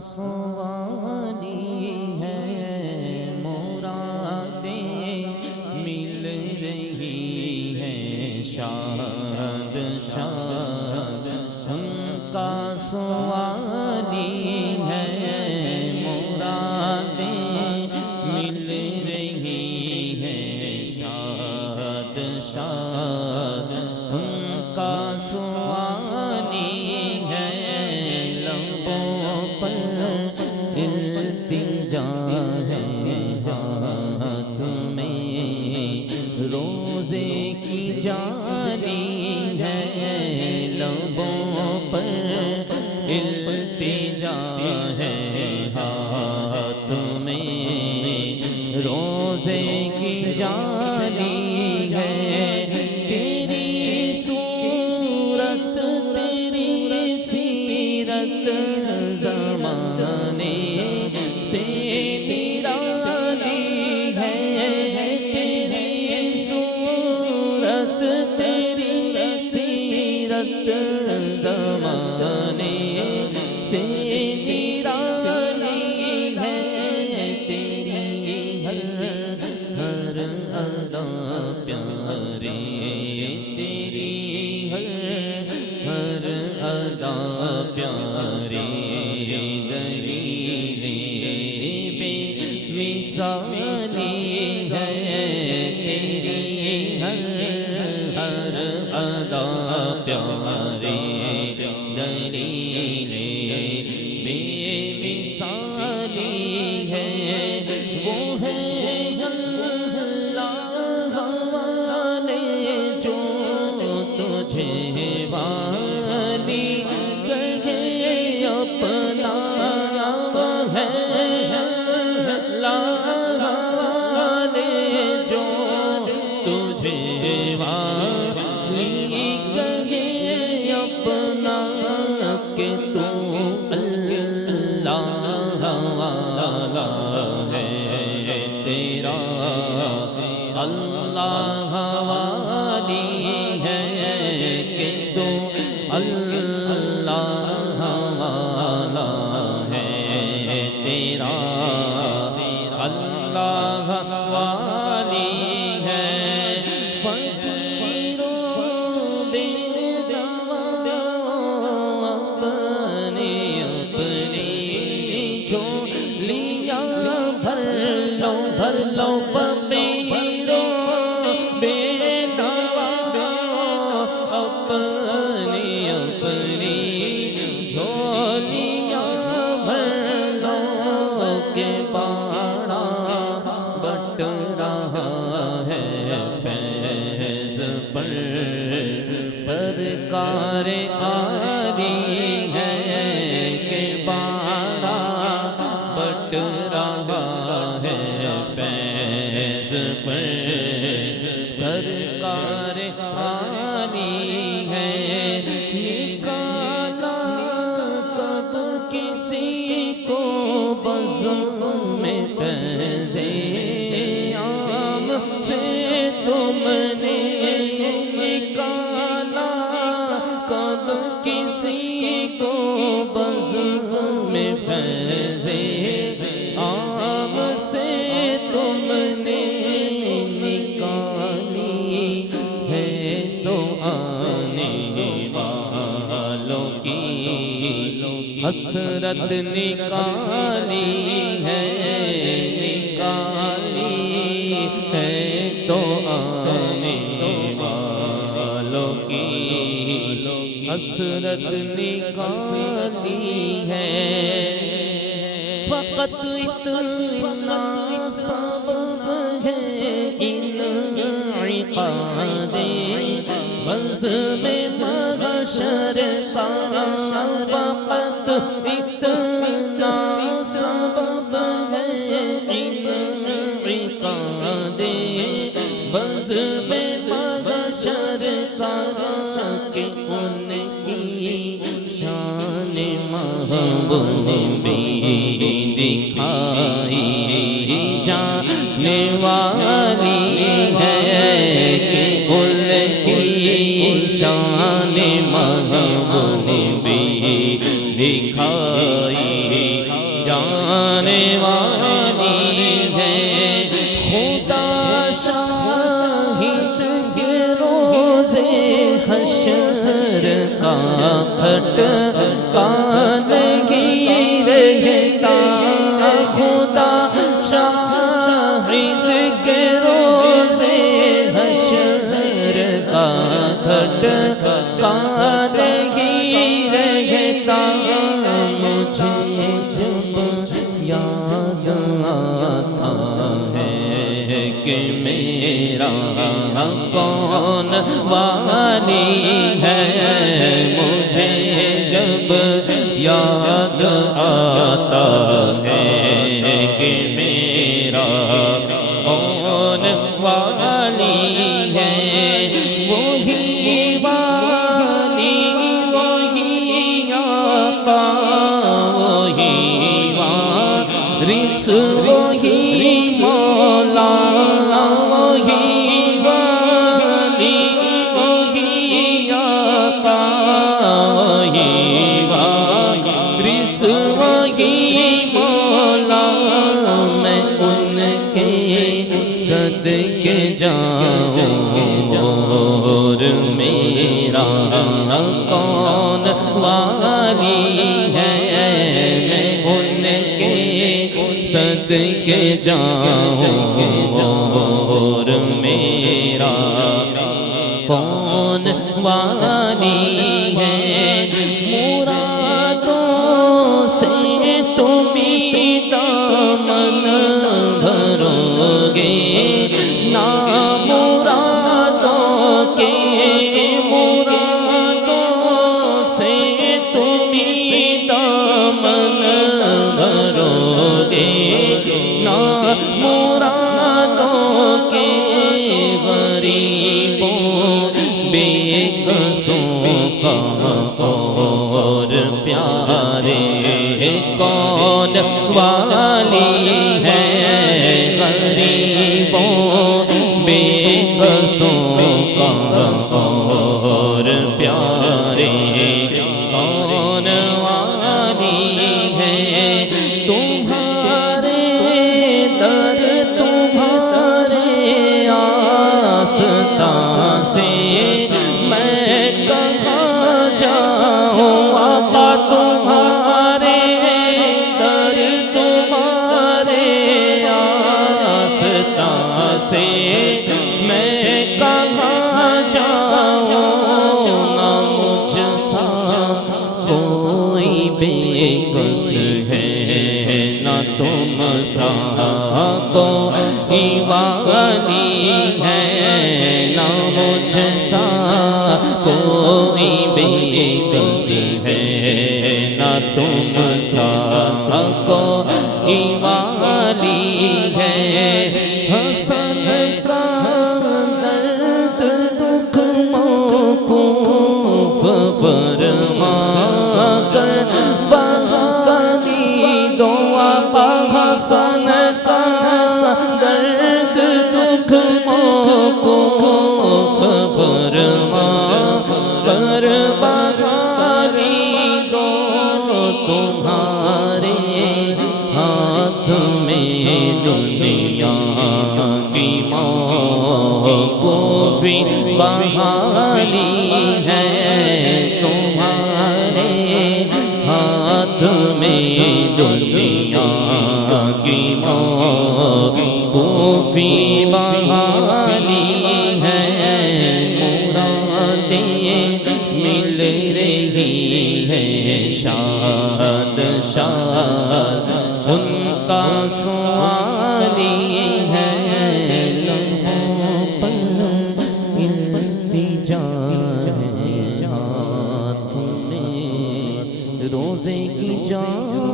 سوالی ہے مرادیں مل رہی ہیں شاد شاد ان کا سوالی ہے مرادیں مل رہی ہیں شاد شاد ان کا سوالی ہے لبوں پر التجا ہے ہاتھ میں روزے کی جاری ہے لبوں پر التجا ہے ہاتھ میں روزے کی جاری ہے تیری صورت تیری سیرت زمانے سے نرالی ہے تیری صورت تیری سیرت زمانے سے نرالی ہے تیری ہر ادا پیارے تیری ہر ادا پیارے دلیل بے مثالی ہے تیری ہر ادا پیارے دلیل بے مثالی ہے وہ ہے اللہ والے جو تجھے والی کہے اپنا وہ ہے اللہ والے جو تجھے والی کہے اپنا کہ تو اللہ والا ہے تیرا اللہ والی ہے کہ تو اللہ والا ہے تیرا اللہ والی ہے فقیروں بے نوا اپنی اپنی جھولیاں بھر لو فقیروں بے نوا اپنی اپنی جھولیاں بھر لو کہ پاڑا بٹ رہا ہے فیض پر سرکار عالی ہے کہ پاڑا بٹ رہا ہے فیض پر سرکار عالی ہے نکالا کب کسی کو بزم میں فیض عام سے تم نے نکالا کب کسی کو بزم میں فیض عام سے تم نے نکالی ہے تو آنے والوں کی حسرت نکالی ہے تو آنے والوں کی حسرت نکالی ہے فقط اتنا سبب ہے ان عقاد بزم محشر کا فقط اتنا سبب ہے ان عقاد بزم محشر کا کہ ان کی شان محبوبی دکھائی جانے والی ہے کہ ان کی شان محبوبی دکھائی آنے والی ہے خدا شاہد کے روزے حشر کا کھٹ کان گیر گتا خدا شاہد کے روزے حشر کا کھٹ کان گیر گتا مجھے جب یاد آتا ہے کہ میرا کون والی ہے مجھے جب یاد آتا ہے کہ میرا کون والی ہے وہی والی وہی آقا وہی وارث وہی مولا وہی والی وہی آقا وہی وارث وہی مولا میں ان کے صدقے جاؤں اور میرا کون والی ہے میں ان کے صدقے جاؤں اور میرا کون والی ہے مرادوں سے تم دامن بھرو گے نامرادوں کے مرادوں سے تم دامن بھرو گے نامرادوں کے غریبوں بے قصوں کا اور پیارے کون والی ہے غریبوں بے قصوں کا اور پیارے کون والی ہے تمہارے در تمہارے آستان سے میں کہاں جاؤں آقا تمہارے در تمہارے آستان سے میں کہاں جاؤں نہ مجھ سا کوئی بے کس ہے نہ تم سا کوئی والی ہے نہ مجھ سا کوئی بے کس ہے نہ تم سا کوئی والی ہے حسن کا درد دکھ موقوف فرما کر بہانی دو آقا حسن کا درد دکھ موقوف فرما کر بہانی دو تمہارے ہاتھ میں دنیا کی موقوفی بحالی ہے تمہارے ہاتھ میں دنیا کی موقوفی بحالی ہے مرادیں مل رہی ہے شاد شاد ان کا سوالی ہے لمحوں پر التجا ہے ہاتھ میں روزے کی جان